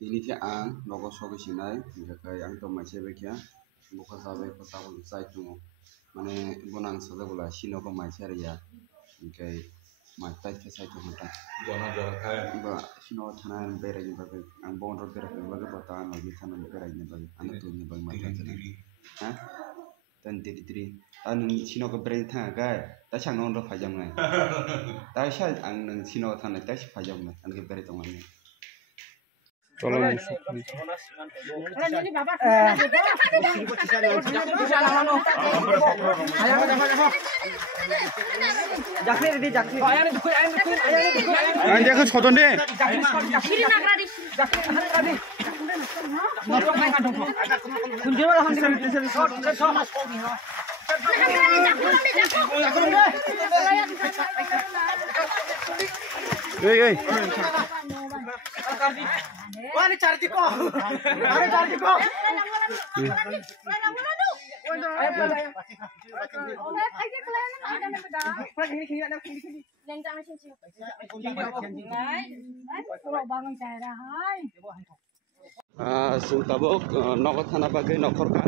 Ini ke ang logo sobi sinai jakai ang to maise bekia buka sabe kota ko sai tu mane bonang sada bola sino ko maise ya kai matai ke sai tu mata jona kai ba sino thana bere ni bagai ang bon ro bere ni bagai bata no gi thana bere ni bagai an tu ni bagai mata ha tan diri an sino ko bere thanga kai ta chang non ro phajam nai ta sha ang nang sino thana ta shi phajam nai an ke bere tong ni Tolong Wani charge ko. Wani charge ko. Sung tabuk nokot thana bagai nokor ka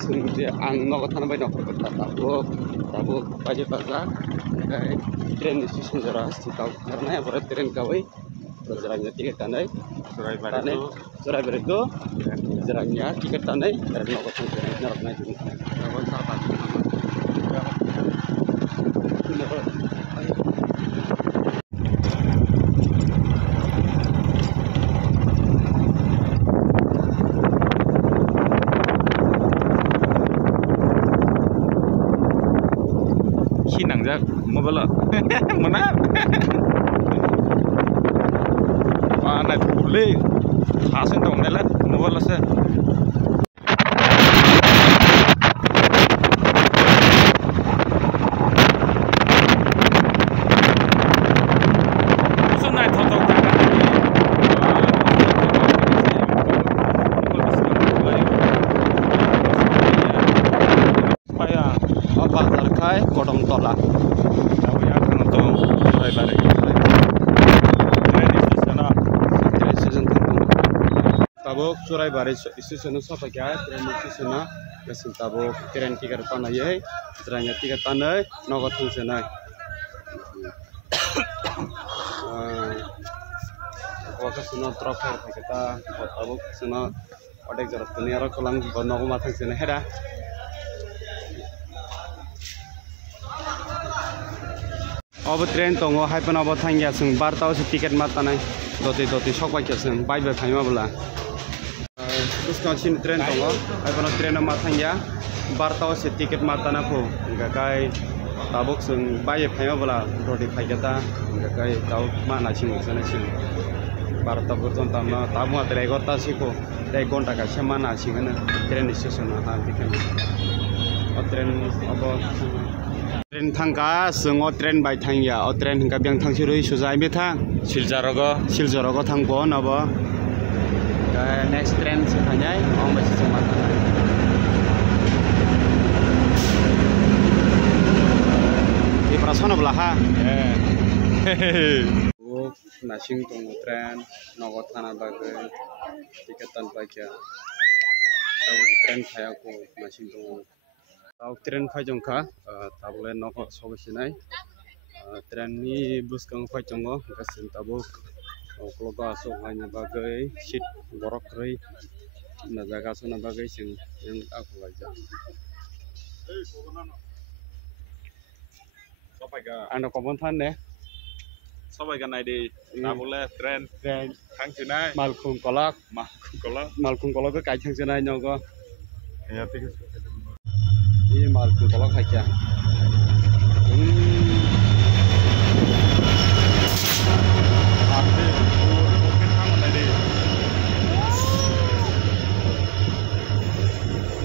sung dia ang nokot thana bagai nokor ka tabuk baje pasar tren station jara sitau karena ya berat tren kawai jaraknya tiket tanai Surabaya itu jaraknya tiket tanai dari nokot thana jaraknya itu nokot apa mobile mana mana boleh hasil dong nela mobile se sunai thotok bazar khai kodong tola tabuk Surabaya station sampai ke tren station kesin tabuk tren tiket tanah ye jaraknya tiket tanah nokot thungsenai waktu seno trofer kita tabuk seno odek jarak dunia ro kolang bonogo mathang seno hera अब ट्रेन दङ हाइपन अब थांगिया जों 12 से टिकेट मारतानाय दति सकबाय जों बायबाय फायमाब्ला उसकासिन ट्रेन दङ हाइपन ट्रेन मा थांगिया 12 से टिकेट मारताना फो गाय ताबक जों बाय फायमाब्ला दति फायगता गाय दाउ माना सिं जों 12 पर्यन्त तामना ताबुआ 11 सिको 1 घन्टा का सेमाना सिगने ट्रेन स्टेशन हा टिकेट ट्रेन अब ट्रेन थांगा जों ट्रेन बाय थांगिया ट्रेन हंगा बें थांसिरoi सुजाय बेथा सिलजरगो थांगो नबो नेक्स्ट ट्रेन से थांनाय आं बायसे जों मा थांनाय इफ्रा सनबला हा ओ नासिं दङ ट्रेन नगद थाना बागै टिकेट तान बायया ट्रेन थायाको नासिं दङ ट्रेन फायजंखा ताबले नखो सबसिनाय ट्रेन नि बुसकां फायजंगो गासिन ताबुक अक्लबा सहायना बागै सिट बरकरै ना जागा सना बागै जों आखलायजा सबायगा आंनो कबन थानने सबायगा नायदे ताबले ट्रेन थांसिनाय मालखुं कलक गाय थांसिनाय नगो या ticket ini malku kolok saja.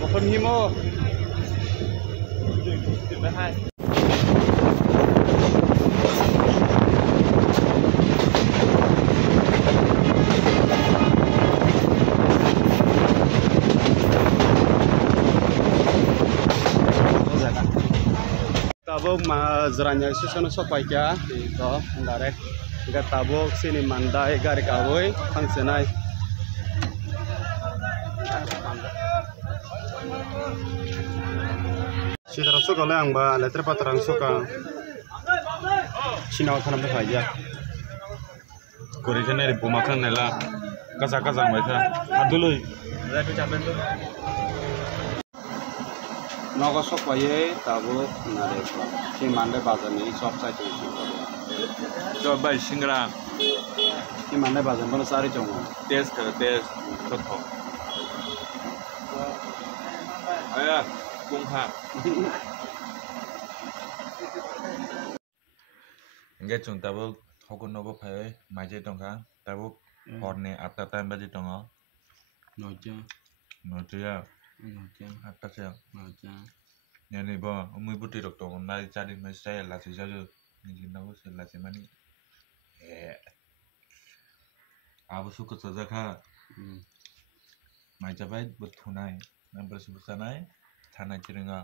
Open himo. tabuk jeranya sisana sopaikia itu direct enggak tabuk sini mandai gari kawoi pangsenai Sidara suka le ang ba letre patrang suka sinaw thanam thai ja Kori kan nari buma kan nela kasa mai tha adului nogo sok paye tabo nare si mande bazar ni shop site ni jo bai singra si mande bazar bono sari chong test to tho aya kung ha Enggak cung tabuk hokun nobo phae maije tongka tabuk horne 8 time baje tongo noja noja noja 8 se noja yani bo umui buti rok tongo nai chadi mai sai la si jaju ni nago se la se mani abu suku saja kha mai jabai buthunai number suku sanai thana chiringa